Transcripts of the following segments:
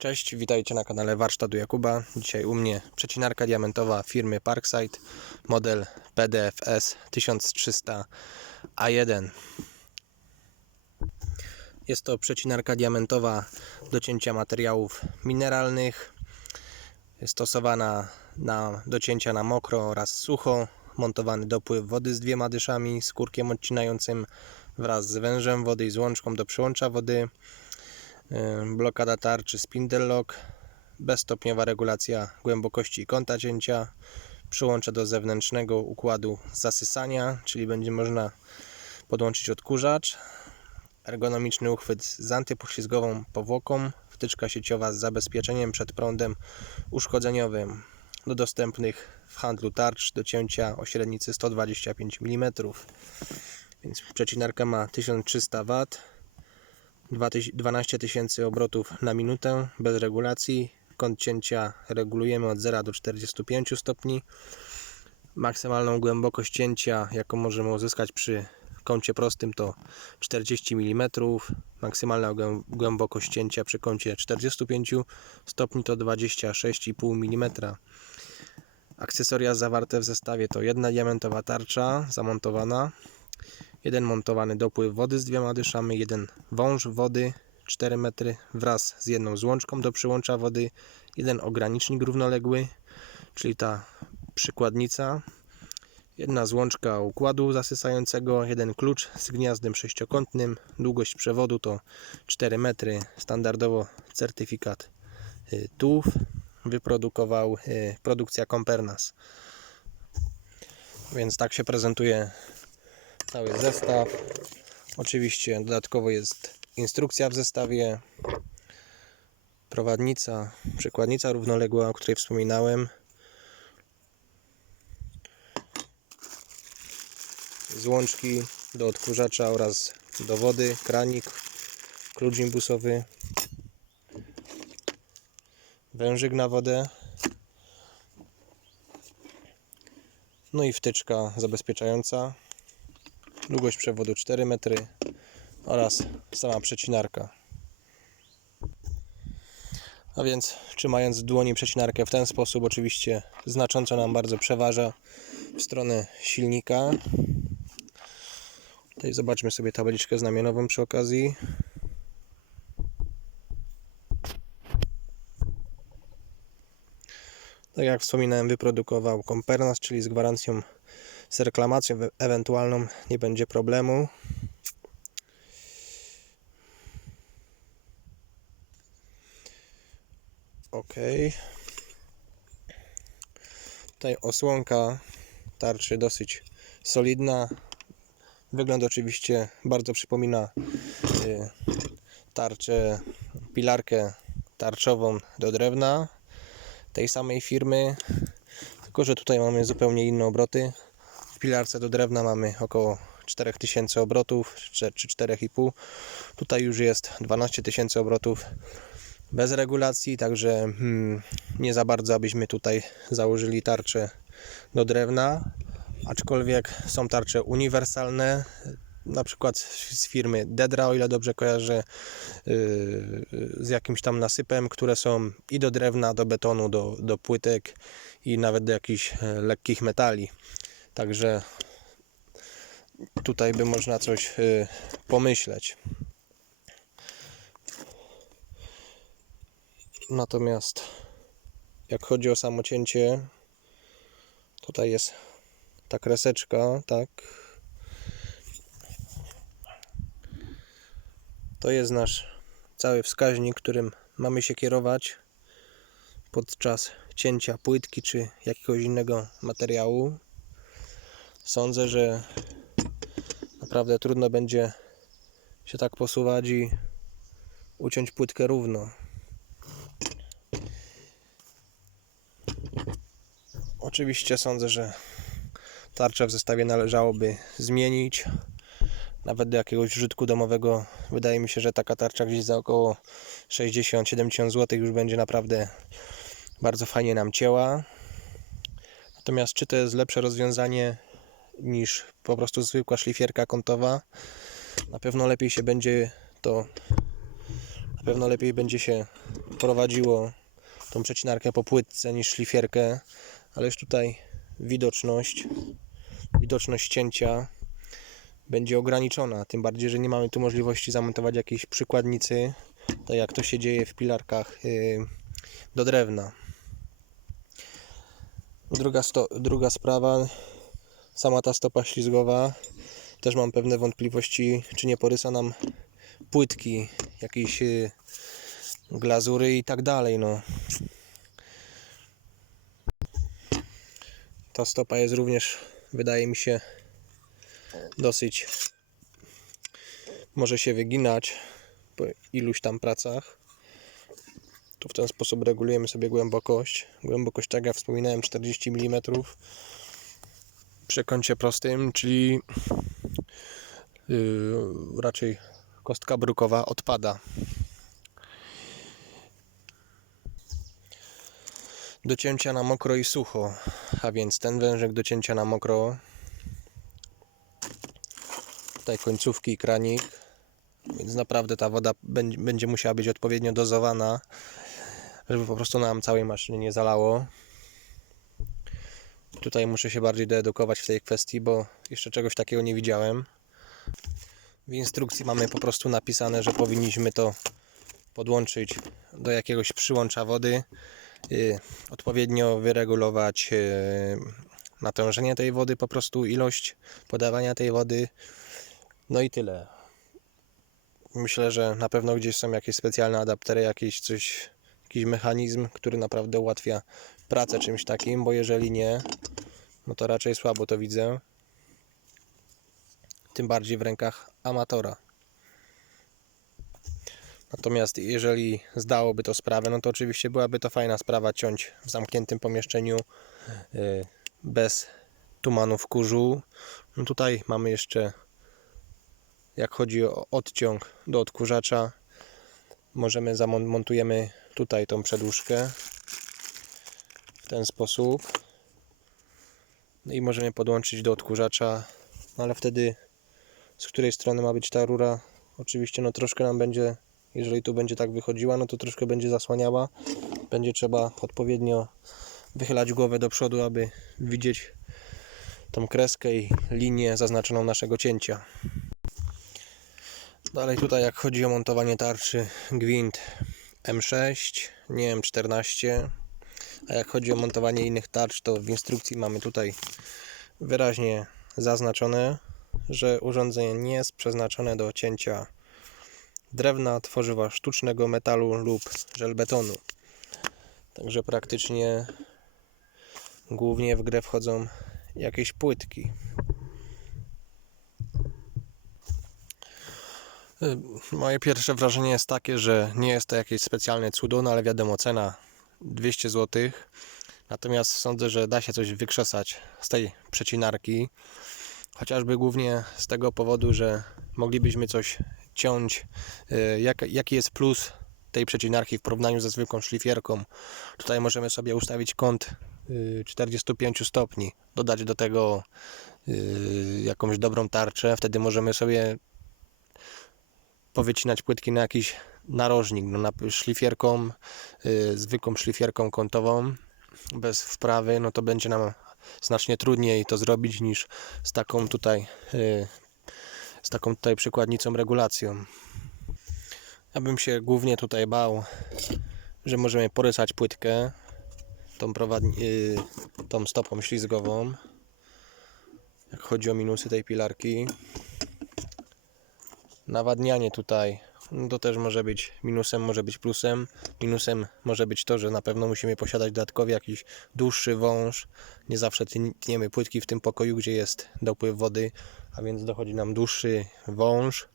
Cześć, witajcie na kanale Warsztatu Jakuba. Dzisiaj u mnie przecinarka diamentowa firmy Parkside, model PDFS 1300 A1. Jest to przecinarka diamentowa do cięcia materiałów mineralnych. Stosowana na docięcia na mokro oraz sucho. Montowany dopływ wody z dwiema dyszami, skórkiem odcinającym wraz z wężem wody i złączką do przyłącza wody blokada tarczy spindle lock, bezstopniowa regulacja głębokości kąta cięcia, przyłącze do zewnętrznego układu zasysania, czyli będzie można podłączyć odkurzacz, ergonomiczny uchwyt z antypoślizgową powłoką, wtyczka sieciowa z zabezpieczeniem przed prądem uszkodzeniowym do dostępnych w handlu tarcz do cięcia o średnicy 125 mm. Więc przecinarka ma 1300 W. 12 tysięcy obrotów na minutę bez regulacji. Kąt cięcia regulujemy od 0 do 45 stopni. Maksymalną głębokość cięcia, jaką możemy uzyskać przy kącie prostym to 40 mm. Maksymalna głę- głębokość cięcia przy kącie 45 stopni to 26,5 mm. Akcesoria zawarte w zestawie to jedna diamentowa tarcza zamontowana, jeden montowany dopływ wody z dwiema dyszami, jeden wąż wody 4 metry wraz z jedną złączką do przyłącza wody, jeden ogranicznik równoległy, czyli ta przykładnica, jedna złączka układu zasysającego, jeden klucz z gniazdem sześciokątnym, długość przewodu to 4 metry, standardowo certyfikat y, TUF wyprodukował y, produkcja Compernas. Więc tak się prezentuje cały zestaw. Oczywiście dodatkowo jest instrukcja w zestawie, prowadnica, przykładnica równoległa, o której wspominałem. Złączki do odkurzacza oraz do wody, kranik, klucz imbusowy, wężyk na wodę, no i wtyczka zabezpieczająca długość przewodu 4 metry oraz sama przecinarka. A więc trzymając w dłoni przecinarkę w ten sposób oczywiście znacząco nam bardzo przeważa w stronę silnika. Tutaj zobaczmy sobie tabliczkę znamionową przy okazji. Tak jak wspominałem, wyprodukował Compernas, czyli z gwarancją z reklamacją ewentualną nie będzie problemu. Ok. Tutaj osłonka tarczy dosyć solidna. Wygląd oczywiście bardzo przypomina y, tarczę, pilarkę tarczową do drewna tej samej firmy, tylko że tutaj mamy zupełnie inne obroty. Pilarce do drewna mamy około 4000 obrotów, czy czy 4,5. Tutaj już jest 12 tysięcy obrotów bez regulacji, także hmm, nie za bardzo abyśmy tutaj założyli tarczę do drewna. Aczkolwiek są tarcze uniwersalne, na przykład z firmy Dedra, o ile dobrze kojarzę, yy, z jakimś tam nasypem, które są i do drewna, do betonu, do, do płytek i nawet do jakichś e, lekkich metali. Także tutaj by można coś y, pomyśleć. Natomiast jak chodzi o samocięcie, tutaj jest ta kreseczka, tak. To jest nasz cały wskaźnik, którym mamy się kierować podczas cięcia płytki czy jakiegoś innego materiału. Sądzę, że naprawdę trudno będzie się tak posuwać i uciąć płytkę równo. Oczywiście sądzę, że tarczę w zestawie należałoby zmienić. Nawet do jakiegoś użytku domowego wydaje mi się, że taka tarcza gdzieś za około 60-70 zł już będzie naprawdę bardzo fajnie nam cięła. Natomiast czy to jest lepsze rozwiązanie niż po prostu zwykła szlifierka kątowa? Na pewno lepiej się będzie to na pewno lepiej będzie się prowadziło tą przecinarkę po płytce niż szlifierkę, ale już tutaj widoczność, widoczność cięcia będzie ograniczona, tym bardziej, że nie mamy tu możliwości zamontować jakiejś przykładnicy, tak jak to się dzieje w pilarkach yy, do drewna. Druga, druga sprawa, sama ta stopa ślizgowa, też mam pewne wątpliwości, czy nie porysa nam płytki, jakiejś yy, glazury i tak dalej, no. Ta stopa jest również, wydaje mi się, dosyć może się wyginać po iluś tam pracach. Tu w ten sposób regulujemy sobie głębokość. Głębokość, tak jak wspominałem, 40 mm przy kącie prostym, czyli yy, raczej kostka brukowa odpada. Do cięcia na mokro i sucho, a więc ten wężyk do cięcia na mokro tutaj końcówki i kranik więc naprawdę ta woda będzie musiała być odpowiednio dozowana żeby po prostu nam całej maszyny nie zalało tutaj muszę się bardziej doedukować w tej kwestii, bo jeszcze czegoś takiego nie widziałem w instrukcji mamy po prostu napisane, że powinniśmy to podłączyć do jakiegoś przyłącza wody y, odpowiednio wyregulować y, natężenie tej wody, po prostu ilość podawania tej wody no i tyle. Myślę, że na pewno gdzieś są jakieś specjalne adaptery, jakieś coś, jakiś mechanizm, który naprawdę ułatwia pracę czymś takim, bo jeżeli nie, no to raczej słabo to widzę. Tym bardziej w rękach amatora. Natomiast jeżeli zdałoby to sprawę, no to oczywiście byłaby to fajna sprawa ciąć w zamkniętym pomieszczeniu y, bez tumanów kurzu. No tutaj mamy jeszcze jak chodzi o odciąg do odkurzacza możemy zamontujemy tutaj tą przedłużkę ten sposób. No i możemy podłączyć do odkurzacza no ale wtedy z której strony ma być ta rura? Oczywiście no troszkę nam będzie jeżeli tu będzie tak wychodziła no to troszkę będzie zasłaniała. Będzie trzeba odpowiednio wychylać głowę do przodu aby widzieć tą kreskę i linię zaznaczoną naszego cięcia. Dalej tutaj jak chodzi o montowanie tarczy gwint M6, nie M14 a jak chodzi o montowanie innych tarcz to w instrukcji mamy tutaj wyraźnie zaznaczone, że urządzenie nie jest przeznaczone do cięcia drewna, tworzywa sztucznego metalu lub żelbetonu. Także praktycznie głównie w grę wchodzą jakieś płytki. Y, Moje pierwsze wrażenie jest takie, że nie jest to jakieś specjalne cudo, no ale wiadomo, cena 200 zł. Natomiast sądzę, że da się coś wykrzesać z tej przecinarki. Chociażby głównie z tego powodu, że moglibyśmy coś ciąć. Y, Jak, jaki jest plus tej przecinarki w porównaniu ze zwykłą szlifierką? Tutaj możemy sobie ustawić kąt y, 45 stopni, dodać do tego y, jakąś dobrą tarczę. Wtedy możemy sobie powycinać płytki na jakiś narożnik, no szlifierką, y, zwykłą szlifierką kątową, bez wprawy, no to będzie nam znacznie trudniej to zrobić niż z taką tutaj, y, z taką tutaj przykładnicą regulacją. Ja bym się głównie tutaj bał, że możemy porysać płytkę tą, prowadni- y, tą stopą ślizgową, jak chodzi o minusy tej pilarki nawadnianie tutaj no to też może być minusem, może być plusem. Minusem może być to, że na pewno musimy posiadać dodatkowy jakiś dłuższy wąż. Nie zawsze tni- tniemy płytki w tym pokoju, gdzie jest dopływ wody, a więc dochodzi nam dłuższy wąż.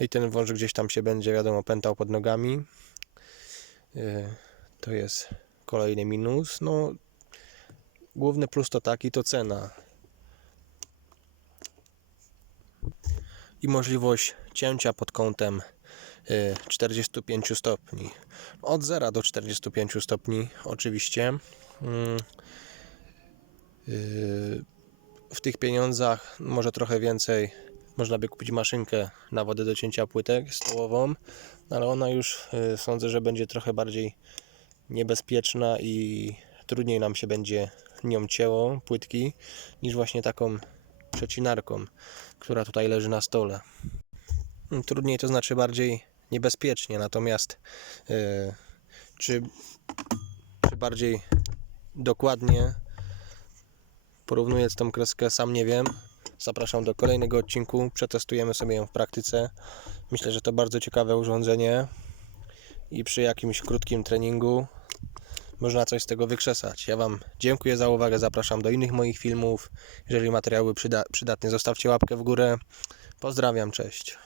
No i ten wąż gdzieś tam się będzie, wiadomo, pętał pod nogami. Yy, To jest kolejny minus. No, główny plus to taki, to cena. i możliwość cięcia pod kątem 45 stopni. Od 0 do 45 stopni, oczywiście. Mm, y, W tych pieniądzach może trochę więcej Można by kupić maszynkę na wodę do cięcia płytek stołową, ale ona już y, sądzę, że będzie trochę bardziej niebezpieczna i trudniej nam się będzie nią cięło płytki niż właśnie taką przecinarką, która tutaj leży na stole. Trudniej to znaczy bardziej niebezpiecznie, natomiast y, czy, czy bardziej dokładnie porównując tą kreskę sam nie wiem. Zapraszam do kolejnego odcinku, przetestujemy sobie ją w praktyce. Myślę, że to bardzo ciekawe urządzenie i przy jakimś krótkim treningu można coś z tego wykrzesać. Ja Wam dziękuję za uwagę, zapraszam do innych moich filmów. Jeżeli materiał był przyda- przydatny, zostawcie łapkę w górę. Pozdrawiam, cześć.